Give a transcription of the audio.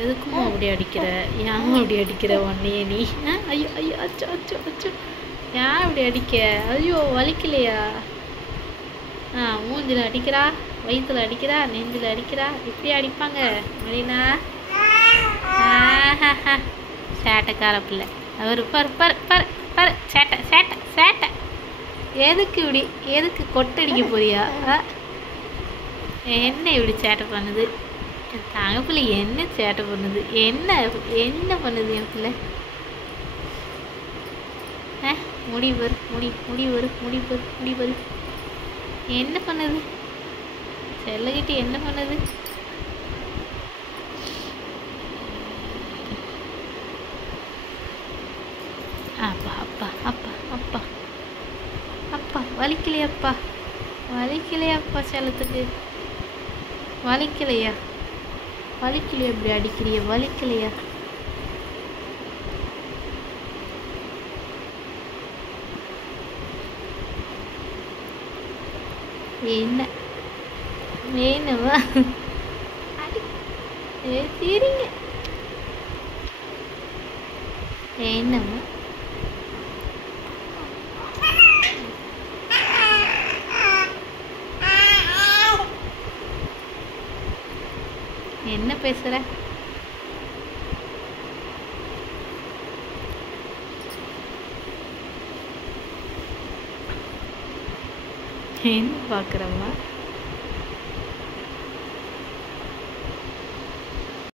எதுக்குமா அப்படி அடிக்கிற? ஏன் அப்படி அடிக்கிற உன்னையே நீ? ஐயோ ஐயோ, அச்சோ அச்சோ அச்சோ, ஏன் அப்படி அடிக்க? ஐயோ வலிக்கலையா? மூஞ்சில் அடிக்கிறா, வயிற்றுல அடிக்கிறா, நெஞ்சில் அடிக்கிறா. இப்படி அடிப்பாங்க மலினா? சேட்டைக்கார பிள்ளை அவர். பர் பர் பர் பர் சேட்டை சேட்டை சேட்டை. எதுக்கு இப்படி? எதுக்கு கொட்டடிக்க போறியா? என்ன இப்படி சேட்டை பண்ணுது? தங்க பிள்ளை என்ன சேட்டை பண்ணுது? என்ன என்ன பண்ணுது என் பிள்ளை? முடி வரு, முடி முடி வரு, முடி வரு, முடி வரு. என்ன பண்ணுது? செல்லகிட்டு என்ன பண்ணுது? அப்பா அப்பா அப்பா அப்பா அப்பா, வலிக்கலையாப்பா? வலிக்கலையாப்பா? செல்லத்துக்கு வலிக்கலையா? வலிக்கலையா? இப்படி அடிக்கிறிய? வலிக்கலையா? என்ன வேணுமா? சரிங்க. என்னம்மா? என்ன பேசுற? என்ன பார்க்குறம்மா?